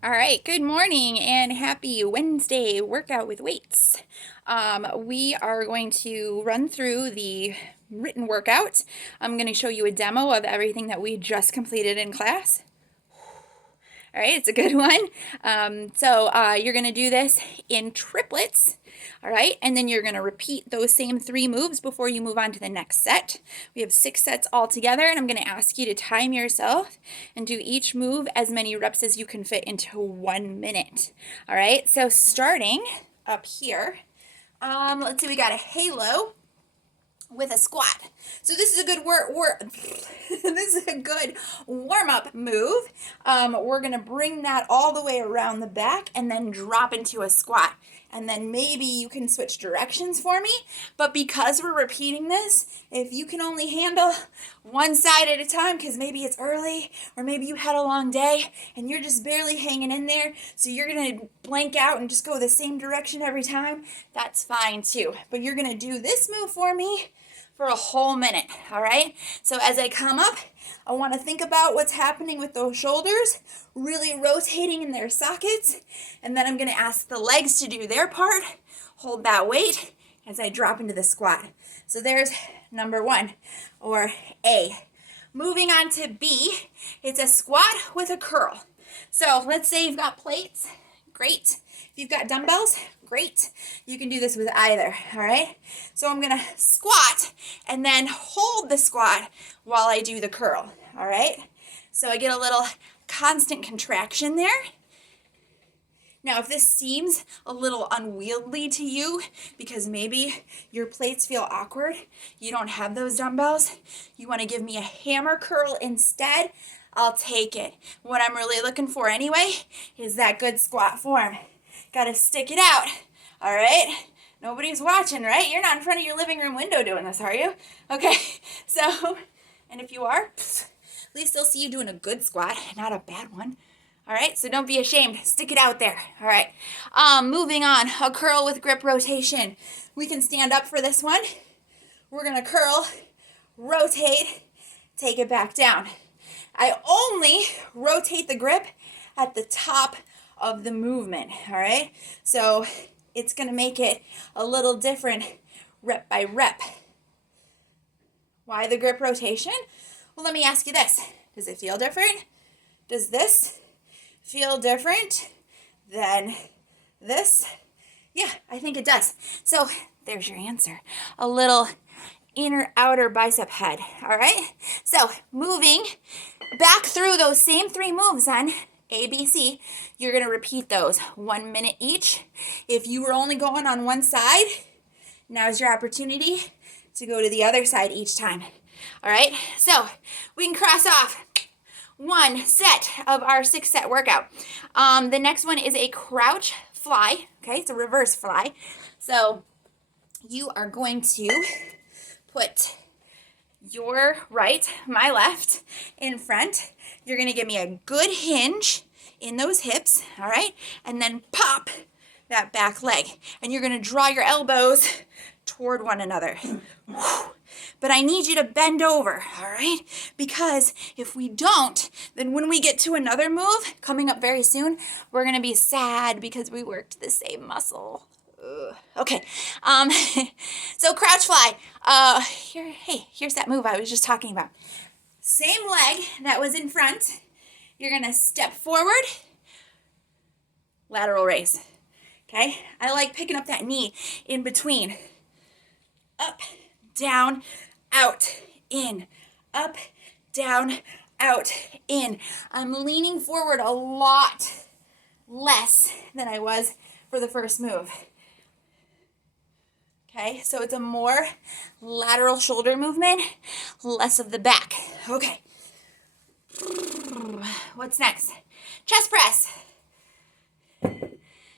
All right, good morning and happy Wednesday workout with weights. We are going to run through the written workout. I'm going to show you a demo of everything that we just completed in class. All right, it's a good one. You're going to do this in triplets. All right, and then you're going to repeat those same 3 moves before you move on to the next set. We have 6 sets all together, and I'm going to ask you to time yourself and do each move as many reps as you can fit into 1 minute. All right, so starting up here, let's see, we got a halo with a squat. So this is a good this is a good warm-up move. We're gonna bring that all the way around the back and then drop into a squat. And then maybe you can switch directions for me. But because we're repeating this, if you can only handle one side at a time, because maybe it's early or maybe you had a long day and you're just barely hanging in there, so you're gonna blank out and just go the same direction every time, that's fine too. But you're gonna do this move for me for a whole minute, all right? So as I come up, I want to think about what's happening with those shoulders, really rotating in their sockets, and then I'm going to ask the legs to do their part, hold that weight as I drop into the squat. So there's number 1, or A. Moving on to B, it's a squat with a curl. So let's say you've got plates, great. If you've got dumbbells, great. You can do this with either, all right? So I'm gonna squat and then hold the squat while I do the curl, all right? So I get a little constant contraction there. Now, if this seems a little unwieldy to you because maybe your plates feel awkward, you don't have those dumbbells, you want to give me a hammer curl instead, I'll take it. What I'm really looking for anyway is that good squat form. Gotta stick it out, all right? Nobody's watching, right? You're not in front of your living room window doing this, are you? Okay, so, and if you are, at least they'll see you doing a good squat, not a bad one. All right, so don't be ashamed. Stick it out there. All right, moving on, a curl with grip rotation. We can stand up for this one. We're gonna curl, rotate, take it back down. I only rotate the grip at the top of the movement, all right? So it's gonna make it a little different rep by rep. Why the grip rotation? Well, let me ask you this. Does it feel different? Does this feel different than this? Yeah, I think it does. So there's your answer. A little inner outer bicep head, all right? So moving back through those same 3 moves on A, B, C, you're gonna repeat those 1 minute each. If you were only going on one side, now's your opportunity to go to the other side each time. All right, so we can cross off 1 set of our 6 set workout. The next one is a crouch fly, okay? It's a reverse fly. So you are going to put your right, my left, in front. You're gonna give me a good hinge in those hips, all right? And then pop that back leg. And you're gonna draw your elbows toward one another. But I need you to bend over, all right? Because if we don't, then when we get to another move coming up very soon, we're gonna be sad because we worked the same muscle. Okay, so crouch fly. Here's that move I was just talking about. Same leg that was in front. You're gonna step forward, lateral raise. Okay, I like picking up that knee in between. Up, down, out, in. Up, down, out, in. I'm leaning forward a lot less than I was for the first move. Okay, so it's a more lateral shoulder movement, less of the back. Okay. What's next? Chest press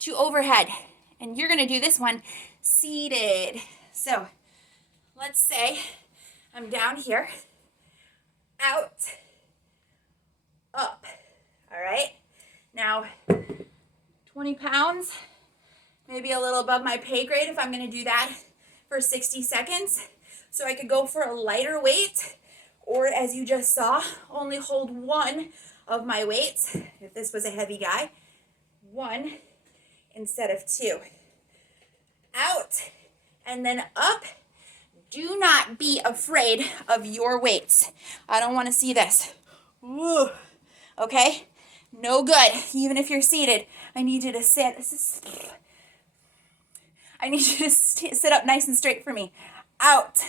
to overhead. And you're gonna do this one seated. So let's say I'm down here, out, up, all right? Now, 20 pounds, maybe a little above my pay grade if I'm gonna do that for 60 seconds. So I could go for a lighter weight, or as you just saw, only hold 1 of my weights, if this was a heavy guy, 1 instead of 2. Out and then up. Do not be afraid of your weights. I don't want to see this. Woo. Okay? No good. Even if you're seated, I need you to sit. I need you to sit up nice and straight for me. Out,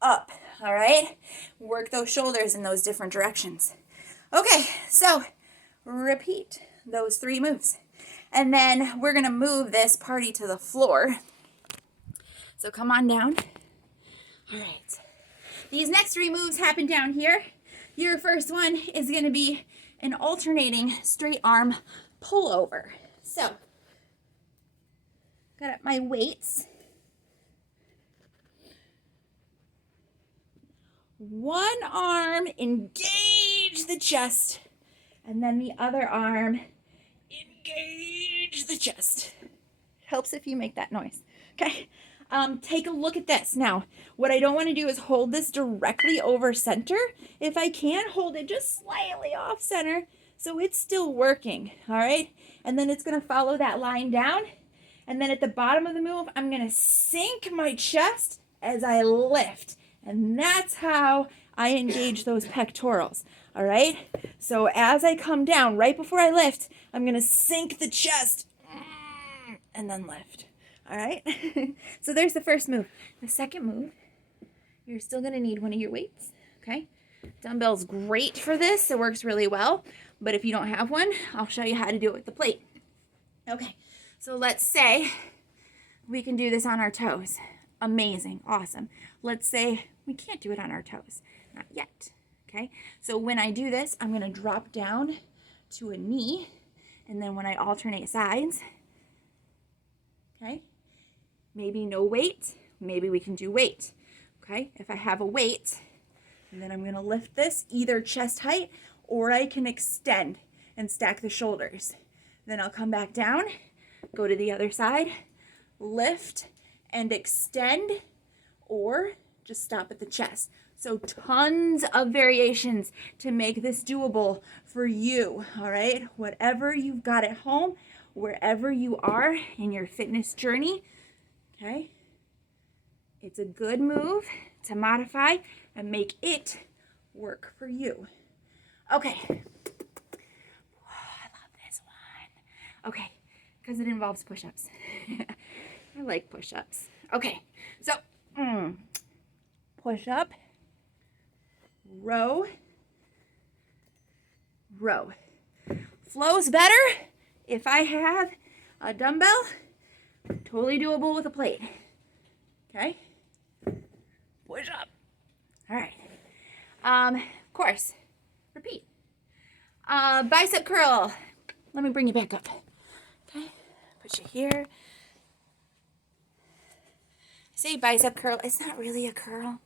up, all right? Work those shoulders in those different directions. Okay, so repeat those 3 moves. And then we're going to move this party to the floor. So come on down. All right. These next 3 moves happen down here. Your first one is going to be an alternating straight arm pullover. So, got up my weights. One arm, engage the chest, and then the other arm, engage the chest. Helps if you make that noise. Okay. Take a look at this. Now, what I don't want to do is hold this directly over center. If I can, hold it just slightly off center so it's still working, all right? And then it's going to follow that line down. And then at the bottom of the move, I'm going to sink my chest as I lift. And that's how I engage those pectorals, all right? So as I come down, right before I lift, I'm going to sink the chest and then lift. All right, so there's the first move. The second move, you're still going to need one of your weights, okay? Dumbbell's great for this. It works really well. But if you don't have one, I'll show you how to do it with the plate. Okay, so let's say we can do this on our toes. Amazing, awesome. Let's say we can't do it on our toes. Not yet, okay? So when I do this, I'm going to drop down to a knee. And then when I alternate sides, okay? Maybe no weight, maybe we can do weight, okay? If I have a weight, and then I'm gonna lift this either chest height, or I can extend and stack the shoulders. Then I'll come back down, go to the other side, lift and extend, or just stop at the chest. So tons of variations to make this doable for you, all right? Whatever you've got at home, wherever you are in your fitness journey, okay? It's a good move to modify and make it work for you. Okay. Oh, I love this one. Okay, because it involves push-ups. I like push-ups. Okay, so push-up, row, row. Flows better if I have a dumbbell. Totally doable with a plate. Okay? Push up. All right. Of course, repeat. Bicep curl. Let me bring you back up. Okay? Put you here. I say bicep curl. It's not really a curl.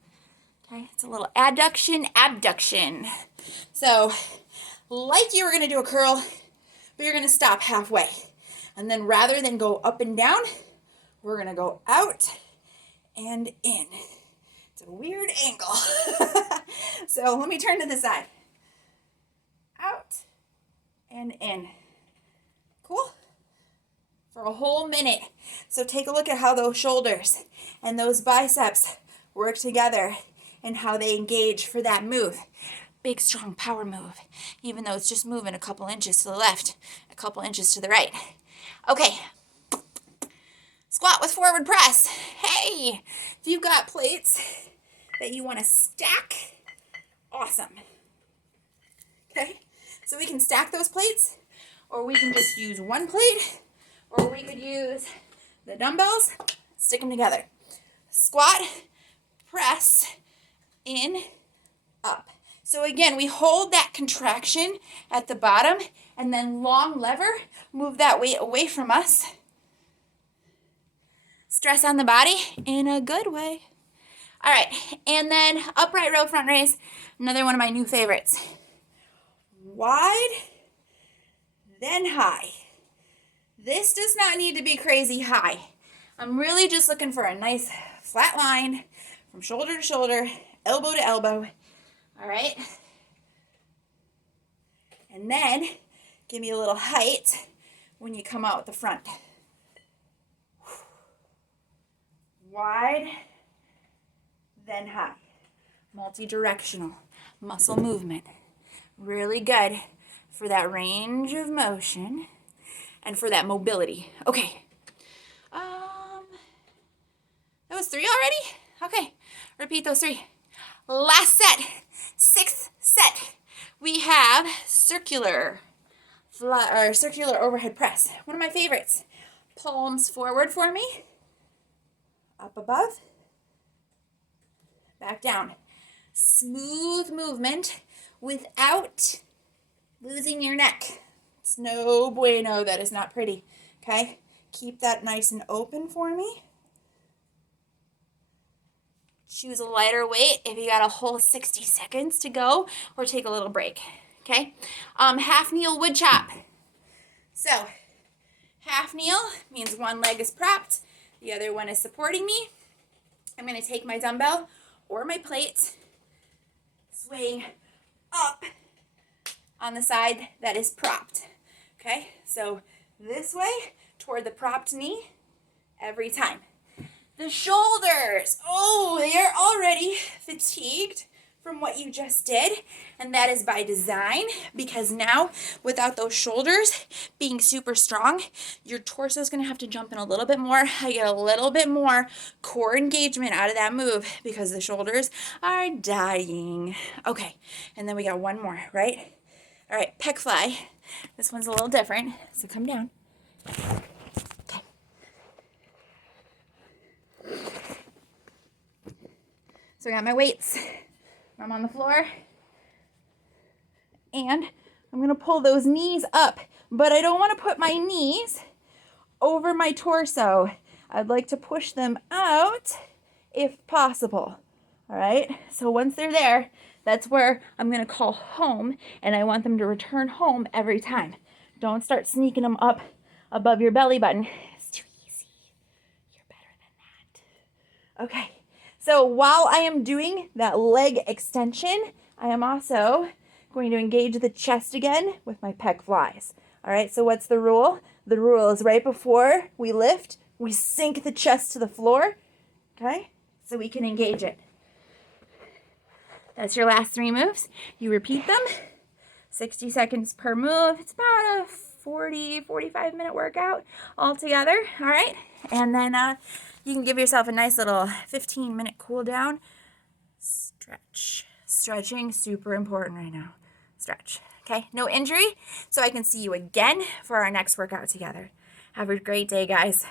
Okay? It's a little adduction, abduction. So, like you were going to do a curl, but you're going to stop halfway. And then rather than go up and down, we're going to go out and in. It's a weird angle. So let me turn to the side. Out and in. Cool? For a whole minute. So take a look at how those shoulders and those biceps work together and how they engage for that move. Big, strong power move, even though it's just moving a couple inches to the left, a couple inches to the right. Okay, squat with forward press. Hey, if you've got plates that you want to stack, awesome. Okay, so we can stack those plates, or we can just use one plate, or we could use the dumbbells, stick them together. Squat, press, in, up. So again, we hold that contraction at the bottom and then long lever, move that weight away from us. Stress on the body in a good way. All right, and then upright row front raise, another one of my new favorites. Wide, then high. This does not need to be crazy high. I'm really just looking for a nice flat line from shoulder to shoulder, elbow to elbow. All right. And then give me a little height when you come out the front. Wide, then high. Multi-directional muscle movement. Really good for that range of motion and for that mobility. Okay. That was 3 already? Okay. Repeat those 3. Last set. 6th set. We have circular overhead press. One of my favorites. Palms forward for me. Up above. Back down. Smooth movement without losing your neck. It's no bueno. That is not pretty. Okay? Keep that nice and open for me. Choose a lighter weight if you got a whole 60 seconds to go, or take a little break. Okay? Half kneel wood chop. So, half kneel means one leg is propped, the other one is supporting me. I'm going to take my dumbbell or my plate, swing up on the side that is propped. Okay? So, this way toward the propped knee every time. The shoulders, oh, they are already fatigued from what you just did, and that is by design, because now without those shoulders being super strong, your torso is going to have to jump in a little bit more. I get a little bit more core engagement out of that move because the shoulders are dying. Okay, and then we got one more, right? All right, pec fly. This one's a little different, so come down. So I got my weights. I'm on the floor. And I'm going to pull those knees up. But I don't want to put my knees over my torso. I'd like to push them out if possible. All right? So once they're there, that's where I'm going to call home. And I want them to return home every time. Don't start sneaking them up above your belly button. It's too easy. You're better than that. Okay. So while I am doing that leg extension, I am also going to engage the chest again with my pec flies. All right, so what's the rule? The rule is right before we lift, we sink the chest to the floor, okay? So we can engage it. That's your last 3 moves. You repeat them, 60 seconds per move. It's about a 45 minute workout altogether, all right? And then you can give yourself a nice little 15-minute cool down. Stretch. Stretching, super important right now. Stretch. Okay, no injury, so I can see you again for our next workout together. Have a great day, guys.